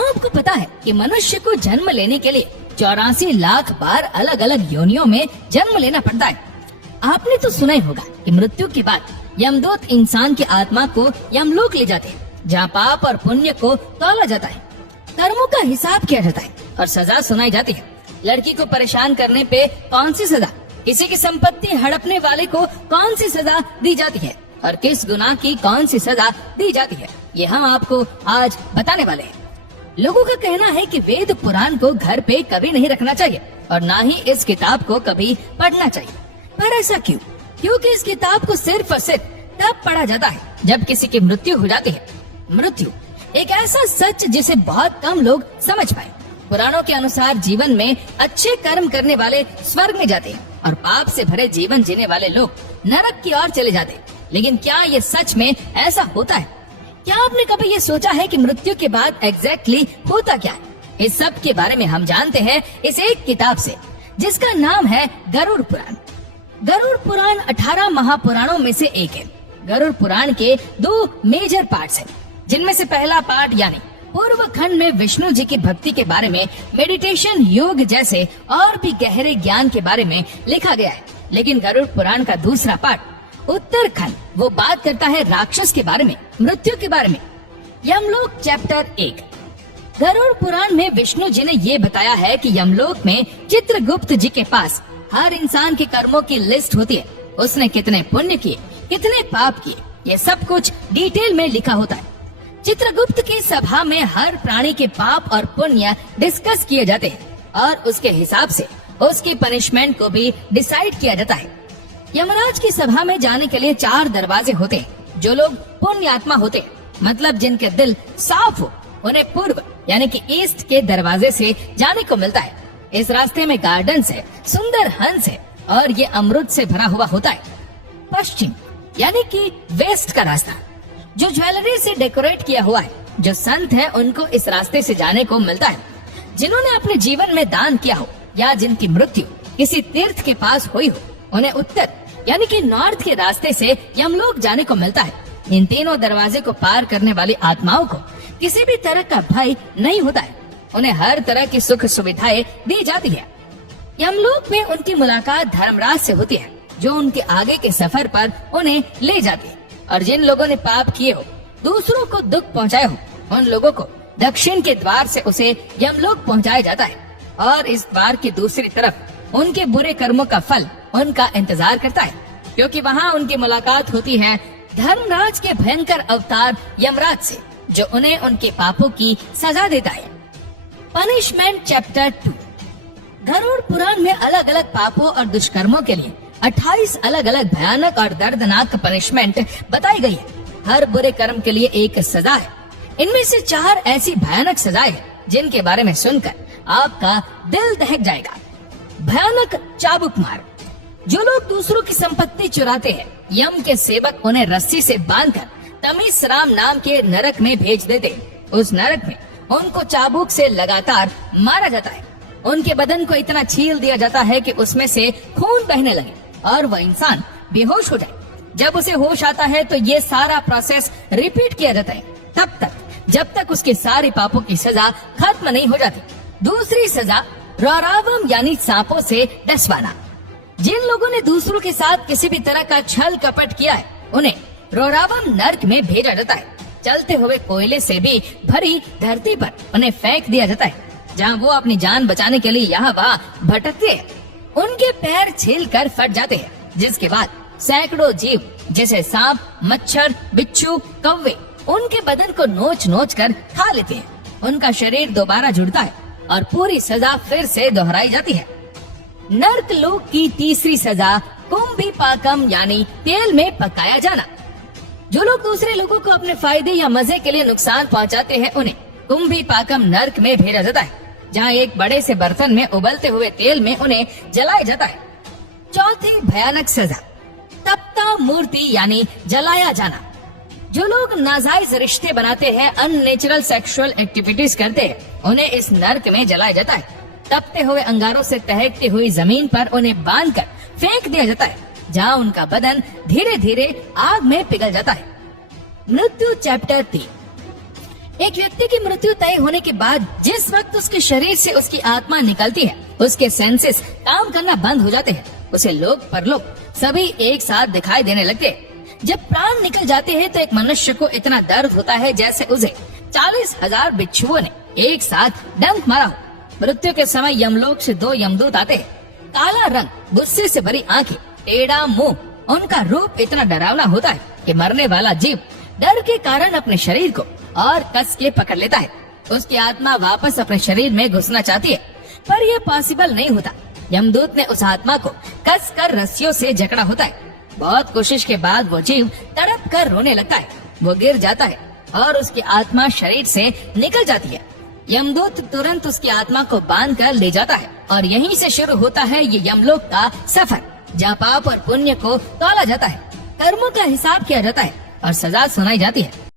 आपको पता है कि मनुष्य को जन्म लेने के लिए 84 लाख बार अलग अलग योनियों में जन्म लेना पड़ता है। आपने तो सुना ही होगा कि मृत्यु के बाद यमदूत इंसान की आत्मा को यमलोक ले जाते हैं, जहाँ पाप और पुण्य को तौला जाता है, कर्मों का हिसाब किया जाता है और सजा सुनाई जाती है। लड़की को परेशान करने पे कौन सी सजा, किसी की संपत्ति हड़पने वाले को कौन सी सजा दी जाती है और किस गुनाह की कौन सी सजा दी जाती है, ये हम आपको आज बताने वाले हैं। लोगों का कहना है कि वेद पुराण को घर पे कभी नहीं रखना चाहिए और ना ही इस किताब को कभी पढ़ना चाहिए। पर ऐसा क्यों? क्योंकि इस किताब को सिर्फ और सिर्फ तब पढ़ा जाता है जब किसी की मृत्यु हो जाती है। मृत्यु एक ऐसा सच जिसे बहुत कम लोग समझ पाए। पुराणों के अनुसार जीवन में अच्छे कर्म करने वाले स्वर्ग में जाते हैं और पाप से भरे जीवन जीने वाले लोग नरक की ओर चले जाते हैं। लेकिन क्या ये सच में ऐसा होता है? क्या आपने कभी ये सोचा है कि मृत्यु के बाद एग्जैक्टली होता क्या है? इस सब के बारे में हम जानते हैं इस एक किताब से, जिसका नाम है गरुड़ पुराण। गरुड़ पुराण 18 महापुराणों में से एक है। गरुड़ पुराण के 2 मेजर पार्ट्स हैं, जिनमें से पहला पार्ट यानी पूर्व खंड में विष्णु जी की भक्ति के बारे में, मेडिटेशन, योग जैसे और भी गहरे ज्ञान के बारे में लिखा गया है। लेकिन गरुड़ पुराण का दूसरा पार्ट उत्तरखंड, वो बात करता है राक्षस के बारे में, मृत्यु के बारे में। यमलोक चैप्टर 1। गरुड़ पुराण में विष्णु जी ने ये बताया है कि यमलोक में चित्रगुप्त जी के पास हर इंसान के कर्मों की लिस्ट होती है। उसने कितने पुण्य किए, कितने पाप किए, ये सब कुछ डिटेल में लिखा होता है। चित्रगुप्त की सभा में हर प्राणी के पाप और पुण्य डिस्कस किए जाते हैं और उसके हिसाब से उसकी पनिशमेंट को भी डिसाइड किया जाता है। यमराज की सभा में जाने के लिए 4 दरवाजे होते हैं। जो लोग पुण्य आत्मा होते हैं, मतलब जिनके दिल साफ हो, उन्हें पूर्व यानी कि ईस्ट के दरवाजे से जाने को मिलता है। इस रास्ते में गार्डन है, सुंदर हंस है और ये अमृत से भरा हुआ होता है। पश्चिम यानी कि वेस्ट का रास्ता, जो ज्वेलरी से डेकोरेट किया हुआ है। जो संत है उनको इस रास्ते से जाने को मिलता है। जिन्होंने अपने जीवन में दान किया हो या जिनकी मृत्यु किसी तीर्थ के पास हुई हो, उन्हें उत्तर यानी कि नॉर्थ के रास्ते से यमलोक जाने को मिलता है। इन तीनों दरवाजे को पार करने वाली आत्माओं को किसी भी तरह का भय नहीं होता है। उन्हें हर तरह की सुख सुविधाएं दी जाती है। यमलोक में उनकी मुलाकात धर्मराज से होती है, जो उनके आगे के सफर पर उन्हें ले जाती है। और जिन लोगों ने पाप किए हो, दूसरों को दुख पहुंचाए हो, उन लोगों को दक्षिण के द्वार से उसे यमलोक पहुंचाया जाता है और इस द्वार की दूसरी तरफ उनके बुरे कर्मों का फल उनका इंतजार करता है, क्योंकि वहाँ उनकी मुलाकात होती है धर्मराज के भयंकर अवतार यमराज से, जो उन्हें उनके पापों की सजा देता है। Punishment chapter 2। गरुड़ पुराण में अलग अलग पापों और दुष्कर्मों के लिए 28 अलग अलग भयानक और दर्दनाक पनिशमेंट बताई गई है। हर बुरे कर्म के लिए एक सजा है। इनमें से 4 ऐसी भयानक सजाएं हैं जिनके बारे में सुनकर आपका दिल दहक जाएगा। भयानक चाबुक मार। जो लोग दूसरों की संपत्ति चुराते हैं, यम के सेवक उन्हें रस्सी से बांधकर तमीसराम नाम के नरक में भेज देते। उस नरक में उनको चाबुक से लगातार मारा जाता है। उनके बदन को इतना छील दिया जाता है कि उसमें से खून बहने लगे और वह इंसान बेहोश हो जाए। जब उसे होश आता है तो ये सारा प्रोसेस रिपीट किया जाता है, तब तक जब तक उसके सारे पापों की सजा खत्म नहीं हो जाती। दूसरी सजा रौरावम यानी सांपों से डसवाना। जिन लोगों ने दूसरों के साथ किसी भी तरह का छल कपट किया है, उन्हें रौरावम नर्क में भेजा जाता है। चलते हुए कोयले से भी भरी धरती पर उन्हें फेंक दिया जाता है, जहाँ वो अपनी जान बचाने के लिए यहाँ वहाँ भटकते हैं। उनके पैर छील कर फट जाते हैं, जिसके बाद सैकड़ों जीव जैसे सांप, मच्छर, बिच्छू, कौवे उनके बदन को नोच नोच कर खा लेते हैं। उनका शरीर दोबारा जुड़ता है और पूरी सजा फिर से दोहराई जाती है। नर्क लोक की तीसरी सजा कुंभी पाकम यानी तेल में पकाया जाना। जो लोग दूसरे लोगों को अपने फायदे या मजे के लिए नुकसान पहुंचाते हैं, उन्हें कुंभी पाकम नर्क में भेजा जाता है, जहां एक बड़े से बर्तन में उबलते हुए तेल में उन्हें जलाया जाता है। चौथी भयानक सजा तप्ता मूर्ति यानी जलाया जाना। जो लोग नाजायज रिश्ते बनाते हैं, अननेचुरल सेक्सुअल एक्टिविटीज करते हैं, उन्हें इस नर्क में जलाया जाता है। तपते हुए अंगारों से दहकती हुई जमीन पर उन्हें बांधकर फेंक दिया जाता है, जहां उनका बदन धीरे धीरे आग में पिघल जाता है। मृत्यु चैप्टर 3। एक व्यक्ति की मृत्यु तय होने के बाद जिस वक्त उसके शरीर से उसकी आत्मा निकलती है, उसके सेंसेस काम करना बंद हो जाते हैं। उसे लोक परलोक सभी एक साथ दिखाई देने लगते हैं। जब प्राण निकल जाते हैं तो एक मनुष्य को इतना दर्द होता है जैसे उसे 40,000 बिच्छुओं ने एक साथ डंक मारा हो। मृत्यु के समय यमलोक से 2 यमदूत आते हैं। काला रंग, गुस्से से भरी आंखें, टेढ़ा मुंह, उनका रूप इतना डरावना होता है कि मरने वाला जीव डर के कारण अपने शरीर को और कस के पकड़ लेता है। उसकी आत्मा वापस अपने शरीर में घुसना चाहती है, पर यह पॉसिबल नहीं होता। यमदूत ने उस आत्मा को कस कर रस्सियों से जकड़ा होता है। बहुत कोशिश के बाद वो जीव तड़प कर रोने लगता है। वो गिर जाता है और उसकी आत्मा शरीर से निकल जाती है। यमदूत तुरंत उसकी आत्मा को बांध कर ले जाता है और यहीं से शुरू होता है ये यमलोक का सफर, जहाँ पाप और पुण्य को तौला जाता है, कर्मों का हिसाब किया जाता है और सजा सुनाई जाती है।